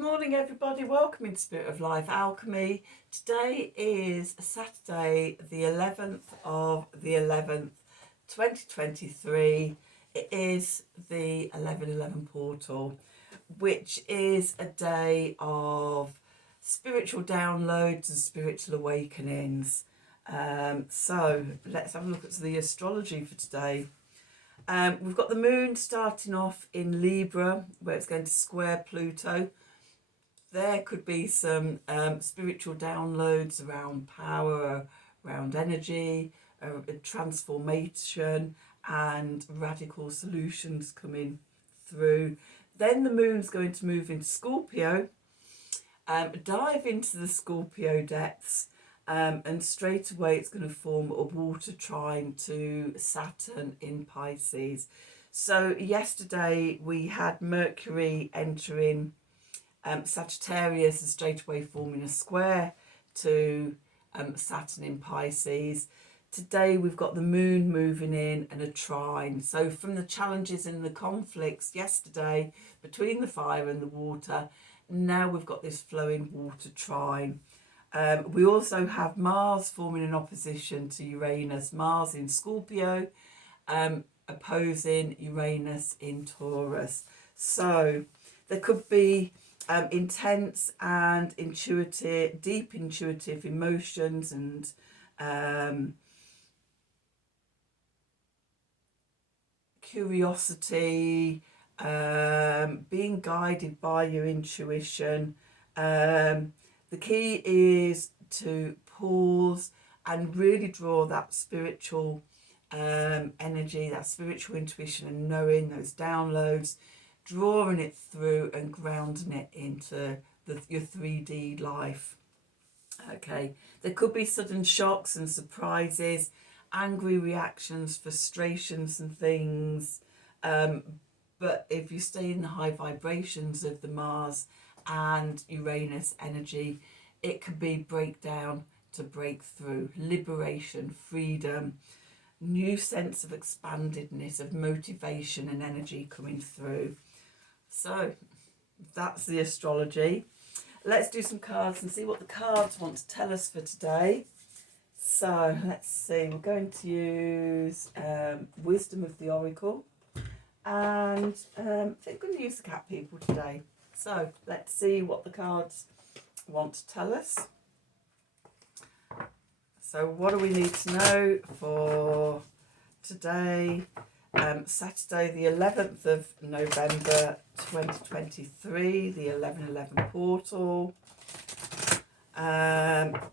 morning everybody, welcome into Spirit of Life Alchemy. Today is Saturday the 11th of the 11th 2023. It is the 1111 portal, which is a day of spiritual downloads and spiritual awakenings. So let's have a look at the astrology for today. We've got the moon starting off in Libra, where it's going to square Pluto. There could be some spiritual downloads around power, around energy, transformation and radical solutions coming through. Then the moon's going to move into Scorpio, dive into the Scorpio depths, and straight away it's going to form a water trine to Saturn in Pisces. So yesterday we had Mercury entering Sagittarius and straight away forming a square to Saturn in Pisces. Today we've got the moon moving in and a trine. So from the challenges and the conflicts yesterday between the fire and the water, now we've got this flowing water trine. We also have Mars forming an opposition to Uranus. Mars in Scorpio, opposing Uranus in Taurus. So there could be intense and deep intuitive emotions and curiosity, being guided by your intuition. The key is to pause and really draw that spiritual energy, that spiritual intuition and knowing those downloads, drawing it through and grounding it into your 3D life. Okay, there could be sudden shocks and surprises, angry reactions, frustrations and things. But if you stay in the high vibrations of the Mars and Uranus energy, it could be breakdown to breakthrough, liberation, freedom, new sense of expandedness, of motivation and energy coming through. So that's the astrology. Let's do some cards and see what the cards want to tell us for today. So let's see, we're going to use Wisdom of the Oracle, and I think we're going to use the Cat People today. So let's see what the cards want to tell us. So what do we need to know for today, Saturday the 11th of November 2023, the 1111 portal.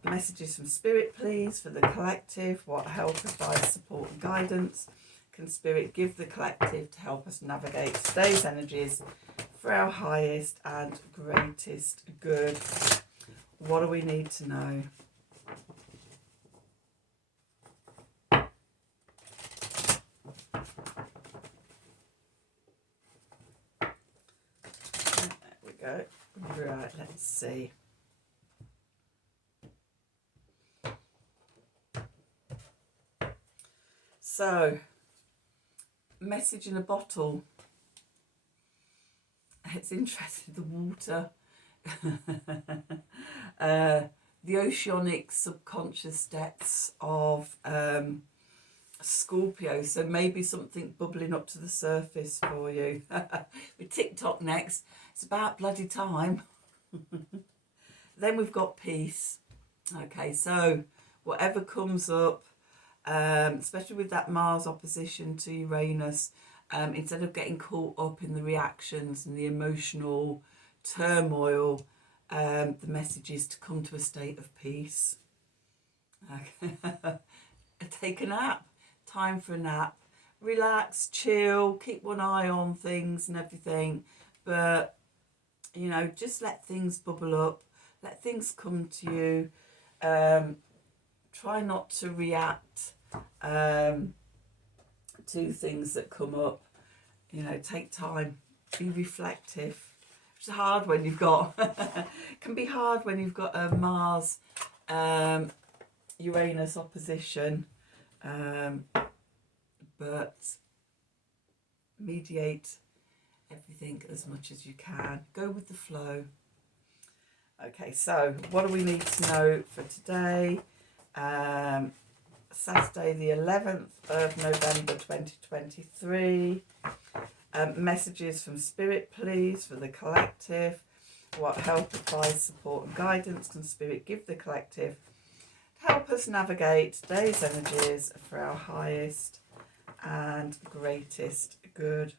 Messages from Spirit please for the collective. What help, advice, support and guidance can Spirit give the collective to help us navigate today's energies for our highest and greatest good? What do we need to know? There we go. Right, let's see. So, message in a bottle. It's interesting, the water, the oceanic subconscious depths of Scorpio. So maybe something bubbling up to the surface for you. With TikTok next. It's about bloody time. Then we've got peace. Okay, so whatever comes up, especially with that Mars opposition to Uranus, instead of getting caught up in the reactions and the emotional turmoil, the message is to come to a state of peace. Okay. Take a nap. Time for a nap. Relax, chill, keep one eye on things and everything, but you know, just let things bubble up, let things come to you. Try not to react to things that come up. You know, take time, be reflective. It's hard when you've got can be hard when you've got a Mars Uranus opposition, but mediate everything as much as you can. Go with the flow. Okay, so what do we need to know for today? Saturday the 11th of November 2023. Messages from Spirit, please, for the collective. What help, advice, support and guidance can Spirit give the collective to help us navigate today's energies for our highest and greatest good?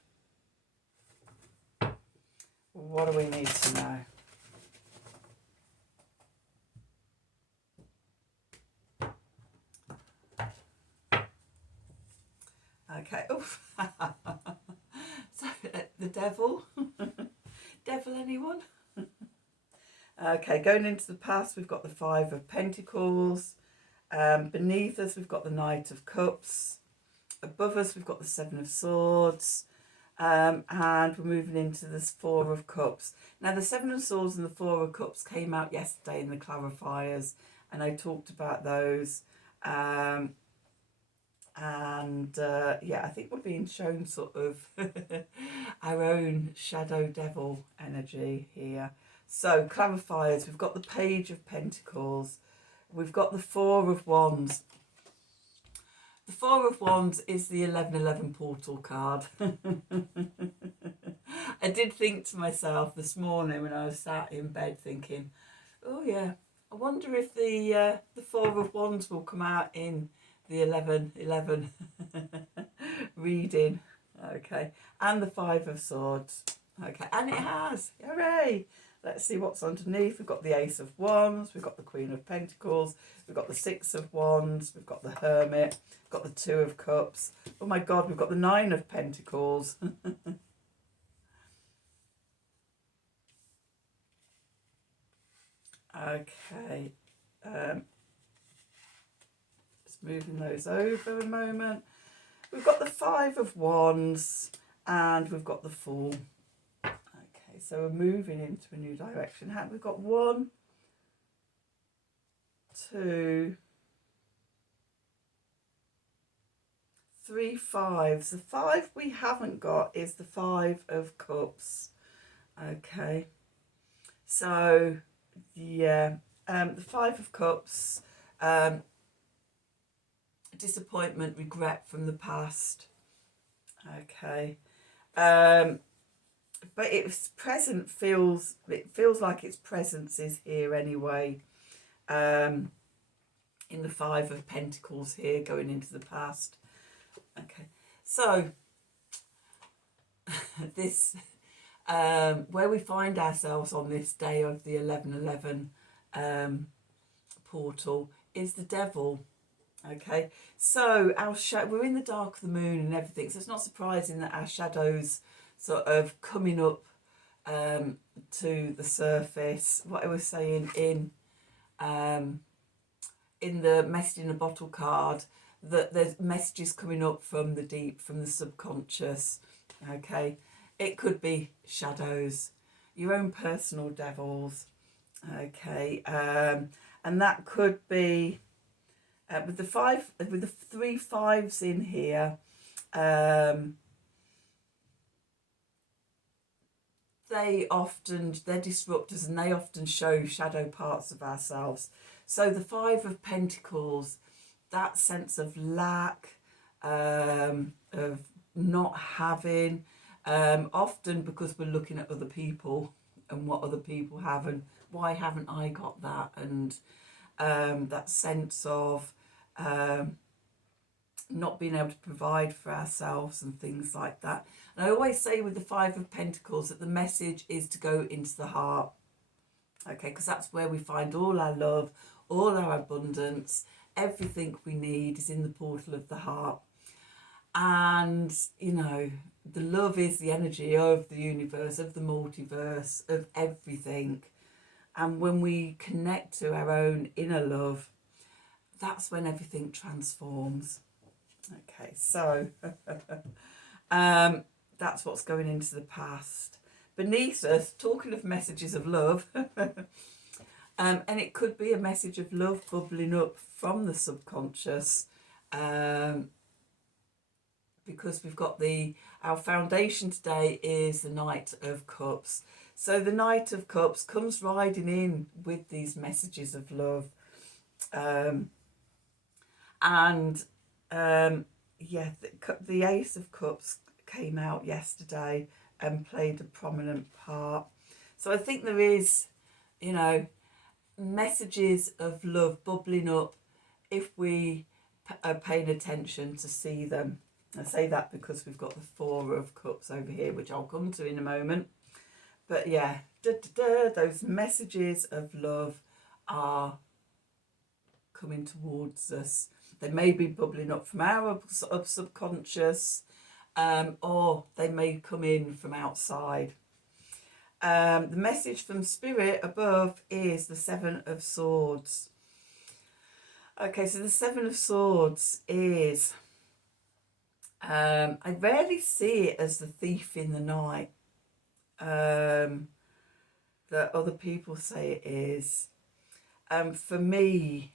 What do we need to know? Okay. Oof. So the devil. Devil, anyone? Okay, going into the past, we've got the Five of Pentacles. Beneath us, we've got the Knight of Cups. Above us, we've got the Seven of Swords. And we're moving into this Four of Cups. Now, the Seven of Swords and the Four of Cups came out yesterday in the clarifiers, and I talked about those. Yeah, I think we're being shown sort of our own shadow devil energy here. So, clarifiers, we've got the Page of Pentacles, we've got the Four of Wands. The Four of Wands is the 1111 portal card. I did think to myself this morning when I was sat in bed thinking, oh yeah, I wonder if the Four of Wands will come out in the 1111 reading. Okay, and the Five of Swords. Okay, and it has. Hooray! Let's see what's underneath. We've got the Ace of Wands, we've got the Queen of Pentacles, we've got the Six of Wands, we've got the Hermit, we've got the Two of Cups. Oh my God, we've got the Nine of Pentacles. Okay, just moving those over a moment. We've got the Five of Wands and we've got the Fool. Okay, so we're moving into a new direction. We've got 1, 2, 3 fives. The 5 we haven't got is the Five of Cups. Okay, so yeah, the Five of Cups, disappointment, regret from the past. Okay, but it's present, it feels like its presence is here anyway. In the Five of Pentacles here, going into the past. Okay, so this where we find ourselves on this day of the 1111 portal is the devil. Okay, so we're in the dark of the moon and everything, so it's not surprising that our shadows sort of coming up to the surface. What I was saying in the message in a bottle card, that there's messages coming up from the deep, from the subconscious. Okay, it could be shadows, your own personal devils. Okay, and that could be with the 3 fives in here. They're disruptors and they often show shadow parts of ourselves. So the Five of Pentacles, that sense of lack, of not having, often because we're looking at other people and what other people have and why haven't I got that, and that sense of not being able to provide for ourselves and things like that. And I always say with the Five of Pentacles that the message is to go into the heart. Okay, because that's where we find all our love, all our abundance, everything we need is in the portal of the heart. And, you know, the love is the energy of the universe, of the multiverse, of everything. And when we connect to our own inner love, that's when everything transforms. Okay, so that's what's going into the past. Beneath us, talking of messages of love, and it could be a message of love bubbling up from the subconscious, because we've got our foundation today is the Knight of Cups. So the Knight of Cups comes riding in with these messages of love. And yeah, the Ace of Cups came out yesterday and played a prominent part. So I think there is, you know, messages of love bubbling up if we are paying attention to see them. I say that because we've got the Four of Cups over here, which I'll come to in a moment. But yeah, those messages of love are coming towards us. They may be bubbling up from our subconscious, or they may come in from outside. The message from Spirit above is the Seven of Swords. Okay, so the Seven of Swords is, I rarely see it as the thief in the night that other people say it is. For me,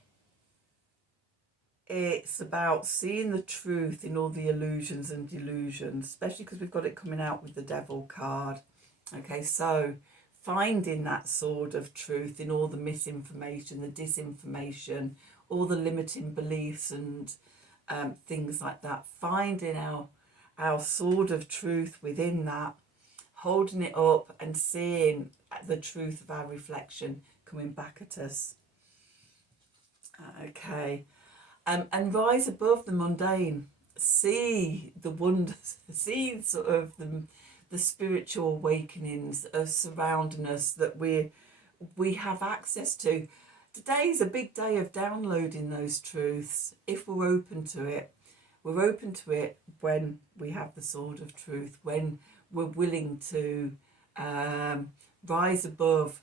it's about seeing the truth in all the illusions and delusions, especially because we've got it coming out with the Devil card. Okay, so finding that sword of truth in all the misinformation, the disinformation, all the limiting beliefs and things like that. Finding our sword of truth within that, holding it up and seeing the truth of our reflection coming back at us. Okay. And rise above the mundane. See the wonders, see sort of the spiritual awakenings of surrounding us that we have access to. Today's a big day of downloading those truths if we're open to it. We're open to it when we have the sword of truth, when we're willing to rise above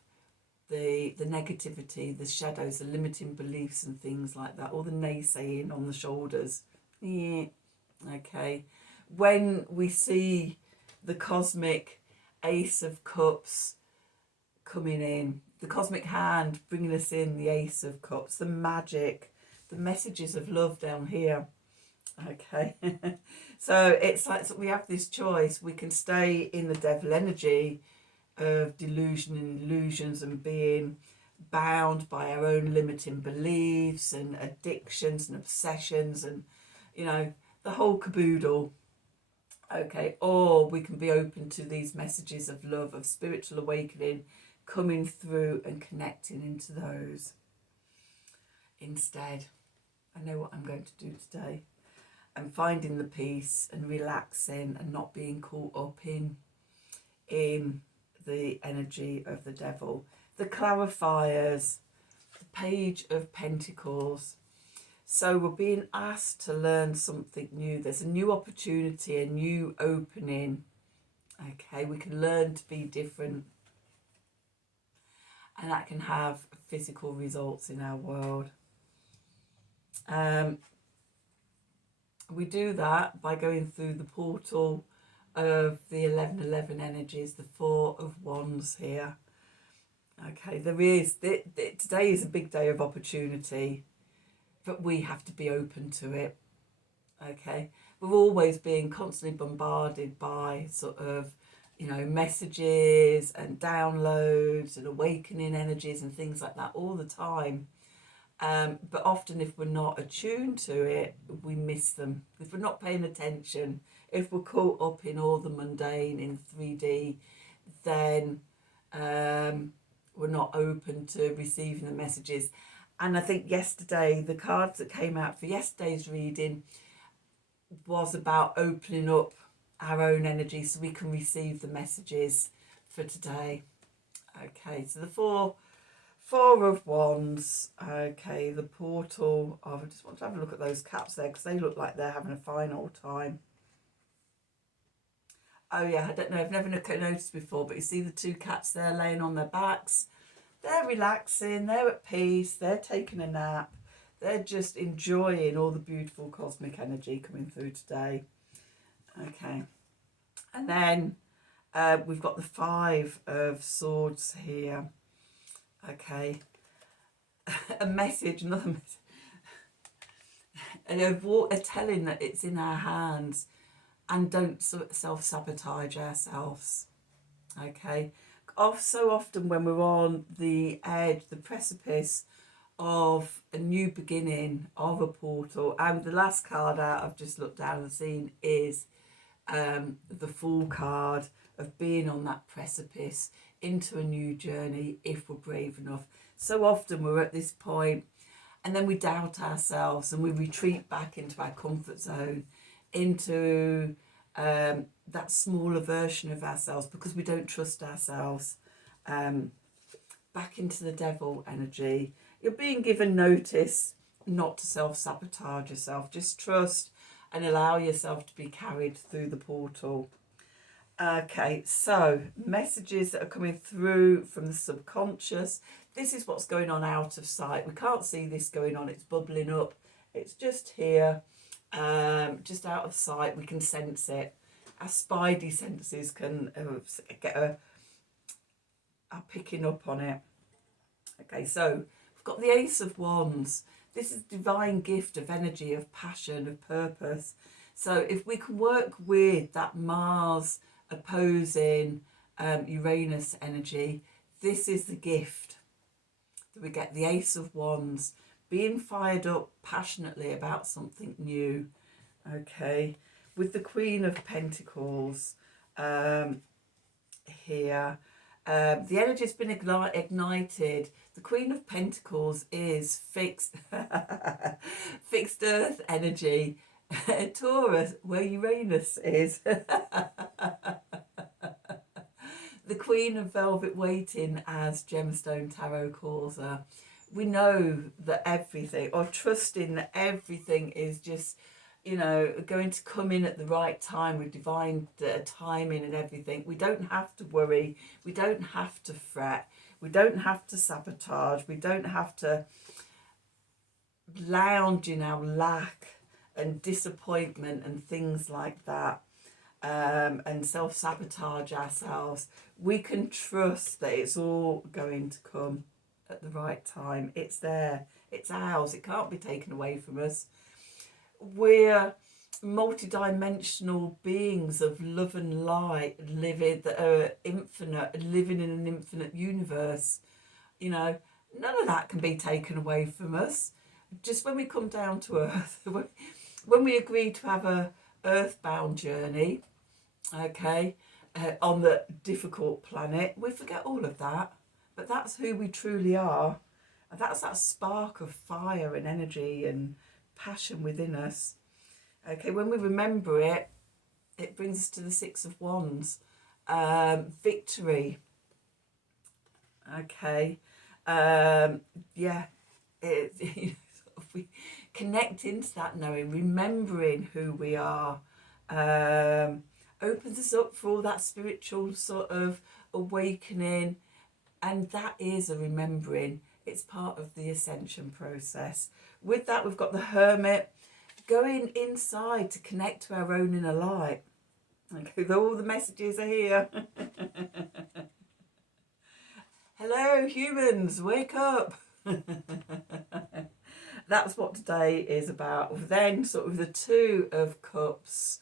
the negativity, the shadows, the limiting beliefs and things like that, all the naysaying on the shoulders. Yeah. Okay. When we see the cosmic Ace of Cups coming in, the cosmic hand bringing us in, the Ace of Cups, the magic, the messages of love down here. Okay. So it's like, so we have this choice. We can stay in the devil energy of delusion and illusions and being bound by our own limiting beliefs and addictions and obsessions and, you know, the whole caboodle. Okay, or we can be open to these messages of love, of spiritual awakening coming through and connecting into those instead. I know what I'm going to do today. And finding the peace and relaxing and not being caught up in the energy of the devil. The clarifiers, the Page of Pentacles. So we're being asked to learn something new. There's a new opportunity, a new opening. Okay, we can learn to be different. And that can have physical results in our world. We do that by going through the portal of the 1111 energies, the Four of Wands here. Okay, today is a big day of opportunity, but we have to be open to it. Okay, we're always being constantly bombarded by sort of, you know, messages and downloads and awakening energies and things like that all the time. But often if we're not attuned to it, we miss them. If we're not paying attention, if we're caught up in all the mundane in 3D, then we're not open to receiving the messages. And I think yesterday, the cards that came out for yesterday's reading was about opening up our own energy so we can receive the messages for today. Okay, so the Four of Wands. Okay, the portal. Oh, I just want to have a look at those caps there because they look like they're having a fine old time. Oh yeah, I don't know, I've never noticed before, but you see the two cats there laying on their backs. They're relaxing, they're at peace, they're taking a nap. They're just enjoying all the beautiful cosmic energy coming through today. Okay. And then we've got the Five of Swords here. Okay. A message, another message. And a telling that it's in our hands and don't self-sabotage ourselves. Okay. so often when we're on the edge, the precipice of a new beginning, of a portal. And the last card out I've just looked down and seen is the Fool card, of being on that precipice into a new journey if we're brave enough. So often we're at this point and then we doubt ourselves and we retreat back into our comfort zone, into that smaller version of ourselves because we don't trust ourselves. Back into the devil energy. You're being given notice not to self-sabotage yourself. Just trust and allow yourself to be carried through the portal. Okay, so messages that are coming through from the subconscious. This is what's going on out of sight. We can't see this going on. It's bubbling up. It's just here, just out of sight. We can sense it. Our spidey senses can are picking up on it. Okay, so we've got the Ace of Wands. This is divine gift of energy, of passion, of purpose. So if we can work with that Mars opposing Uranus energy, this is the gift that we get. The Ace of Wands, being fired up passionately about something new. Okay, with the Queen of Pentacles here. The energy has been ignited. The Queen of Pentacles is fixed fixed earth energy. Taurus, where Uranus is. The Queen of Velvet Waiting, as Gemstone Tarot calls her. We know that everything, or trusting that everything is just, you know, going to come in at the right time with divine timing and everything. We don't have to worry. We don't have to fret. We don't have to sabotage. We don't have to lounge in our lack and disappointment and things like that, and self-sabotage ourselves. We can trust that it's all going to come at the right time. It's there. It's ours. It can't be taken away from us. We're multi-dimensional beings of love and light, living that are infinite, living in an infinite universe. You know, none of that can be taken away from us. Just when we come down to earth, when we agree to have a earthbound journey, okay, on the difficult planet, we forget all of that. But that's who we truly are. And that's that spark of fire and energy and passion within us. Okay, when we remember it, it brings us to the Six of Wands. Victory. Okay. Yeah. We connect into that knowing, remembering who we are, opens us up for all that spiritual sort of awakening. And that is a remembering. It's part of the ascension process. With that, we've got the Hermit, going inside to connect to our own inner light. Okay, all the messages are here. Hello, humans, wake up. That's what today is about. Then sort of the Two of Cups.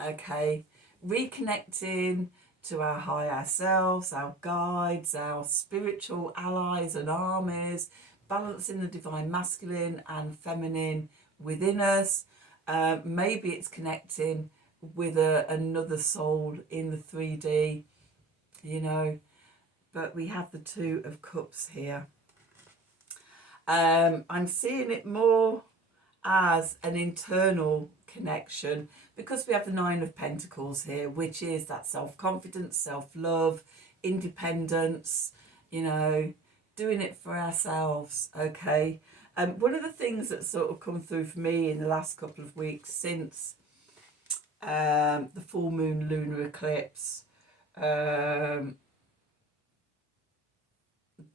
Okay, reconnecting to our higher selves, our guides, our spiritual allies and armies, balancing the divine masculine and feminine within us. Maybe it's connecting with another soul in the 3D, you know, but we have the Two of Cups here. I'm seeing it more as an internal connection because we have the Nine of Pentacles here, which is that self-confidence, self-love, independence, you know, doing it for ourselves. Okay. One of the things that's sort of come through for me in the last couple of weeks since the full moon lunar eclipse,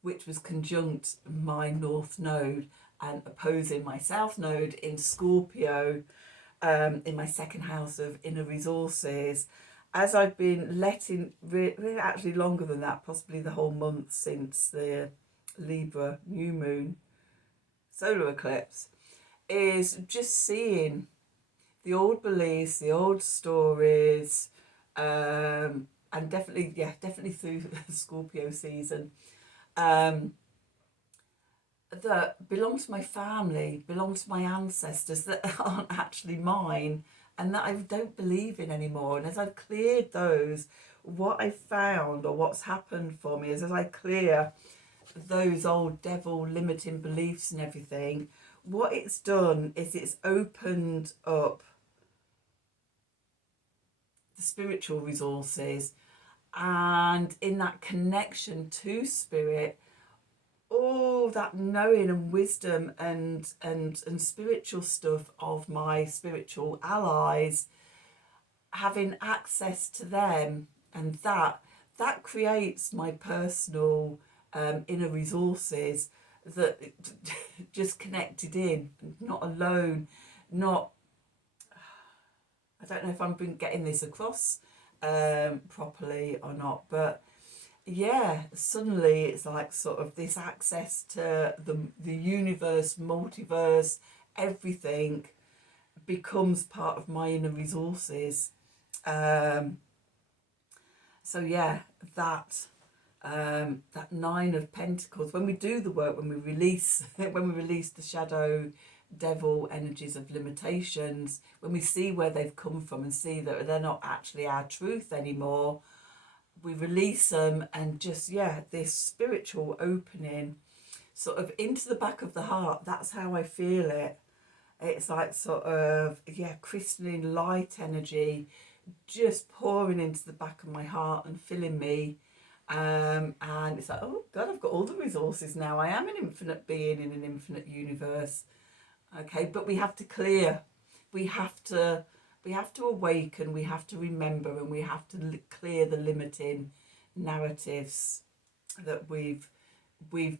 which was conjunct my North Node and opposing my South Node in Scorpio, in my second house of inner resources, as I've been letting, really actually longer than that, possibly the whole month since the Libra new moon solar eclipse, is just seeing the old beliefs, the old stories, and definitely, yeah, definitely through Scorpio season, um, that belong to my family, belong to my ancestors, that aren't actually mine, and that I don't believe in anymore. And as I've cleared those, what I've found, or what's happened for me, is as I clear those old devil limiting beliefs and everything, what it's done is it's opened up the spiritual resources, and in that connection to spirit, all that knowing and wisdom and spiritual stuff of my spiritual allies, having access to them, and that creates my personal inner resources, that just connected in, not alone, not, I don't know if I'm getting this across properly or not, but yeah, suddenly it's like sort of this access to the universe, multiverse, everything becomes part of my inner resources. Um, so yeah, that Nine of Pentacles. When we do the work, when we release when we release the shadow devil energies of limitations, when we see where they've come from and see that they're not actually our truth anymore, we release them, and just, yeah, this spiritual opening sort of into the back of the heart. That's how I feel it. It's like sort of, yeah, crystalline light energy just pouring into the back of my heart and filling me. And it's like, oh God, I've got all the resources now. I am an infinite being in an infinite universe. Okay, but we have to clear. We have to awaken. We have to remember, and we have to clear the limiting narratives that we've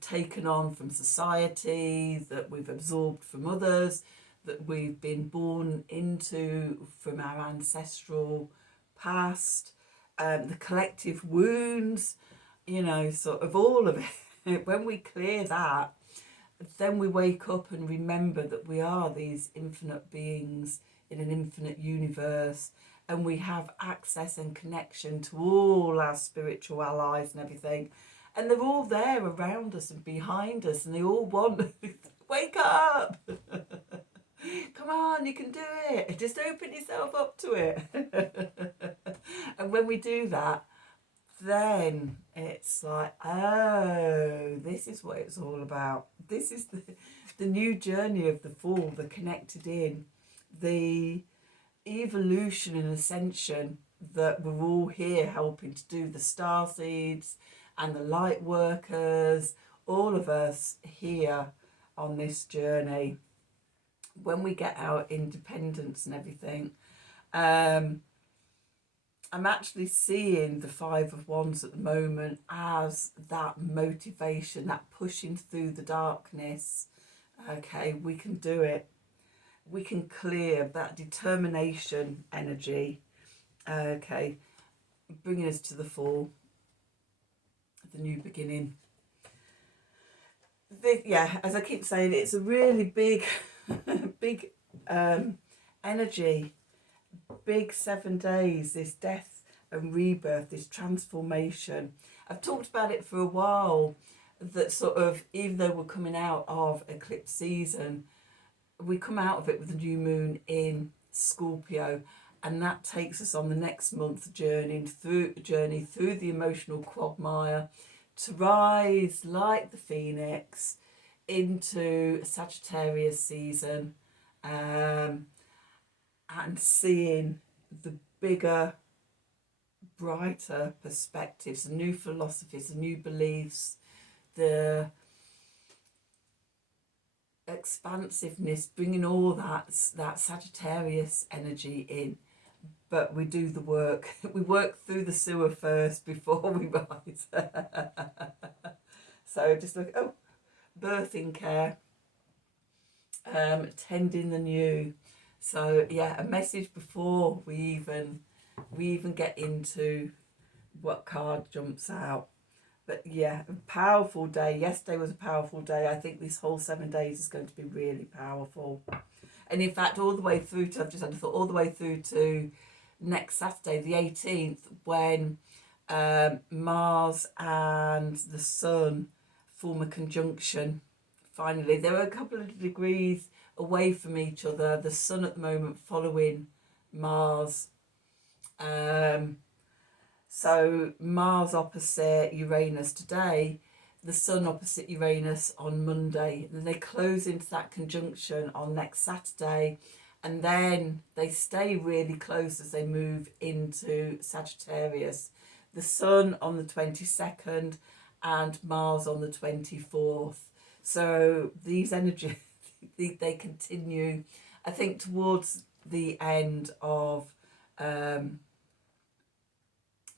taken on from society, that we've absorbed from others, that we've been born into from our ancestral past, the collective wounds, sort of all of it. When we clear that, then we wake up and remember that we are these infinite beings in an infinite universe, and we have access and connection to all our spiritual allies and everything, and they're all there around us and behind us, and they all want wake up. Come on, you can do it, just open yourself up to it. And when we do that, then it's like, oh, this is what it's all about. This is the new journey of the fall, the connected in, the evolution and ascension, that we're all here helping to do, the star seeds and the light workers, all of us here on this journey. When we get our independence and everything, I'm actually seeing the Five of Wands at the moment as that motivation, that pushing through the darkness. Okay, we can do it. We can clear that determination energy. Okay, bringing us to the fall, the new beginning. Yeah, as I keep saying, it's a really big, big energy. Big 7 days, this death and rebirth, this transformation. I've talked about it for a while, that sort of, even though we're coming out of eclipse season, we come out of it with the new moon in Scorpio, and that takes us on the next month's journey through the emotional quagmire, to rise like the phoenix into Sagittarius season, and seeing the bigger, brighter perspectives, the new philosophies, the new beliefs, the expansiveness, bringing all that Sagittarius energy in. But we do the work. We work through the sewer first before we rise. So just look, birthing care, tending the new. So yeah, a message before we even get into what card jumps out. But yeah, a powerful day. Yesterday was a powerful day. I think this whole 7 days is going to be really powerful. And in fact, all the way through to, I've just had a thought, all the way through to next Saturday, the 18th, when Mars and the Sun form a conjunction. Finally, they're a couple of degrees away from each other. The Sun at the moment following Mars. So Mars opposite Uranus today, the Sun opposite Uranus on Monday. Then they close into that conjunction on next Saturday, and then they stay really close as they move into Sagittarius. The Sun on the 22nd and Mars on the 24th. So these energies, they continue, I think, towards the end of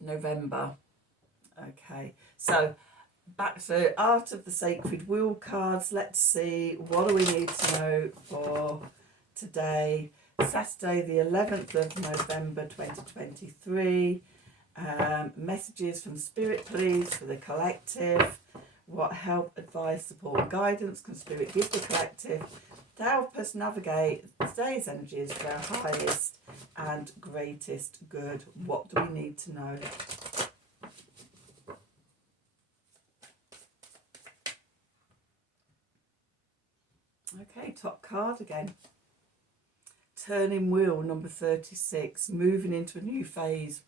November. Okay, so back to Art of the Sacred Wheel cards. Let's see, what do we need to know for today, Saturday the 11th of November 2023. Messages from Spirit, please, for the collective. What help, advice, support and guidance can Spirit give the collective to help us navigate today's energies for our highest and greatest good? What do we need to know? Okay, top card again. Turning wheel, number 36, moving into a new phase.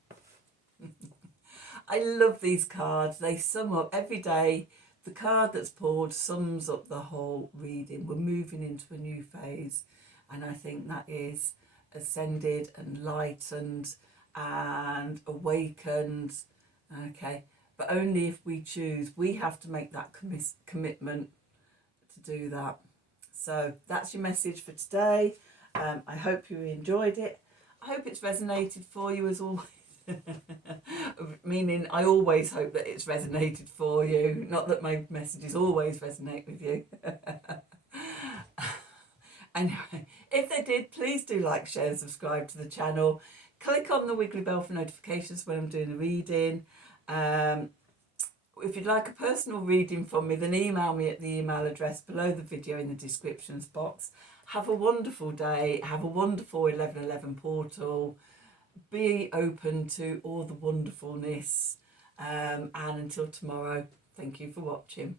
I love these cards. They sum up every day. The card that's pulled sums up the whole reading. We're moving into a new phase, and I think that is ascended, enlightened and awakened. Okay, but only if we choose. We have to make that commitment to do that. So that's your message for today. I hope you enjoyed it. I hope it's resonated for you as always. Meaning I always hope that it's resonated for you, not that my messages always resonate with you. Anyway, if they did, please do like, share and subscribe to the channel. Click on the wiggly bell for notifications when I'm doing the reading. If you'd like a personal reading from me, then email me at the email address below the video in the descriptions box. Have a wonderful day. Have a wonderful 11/11 portal. Be open to all the wonderfulness. And until tomorrow, thank you for watching.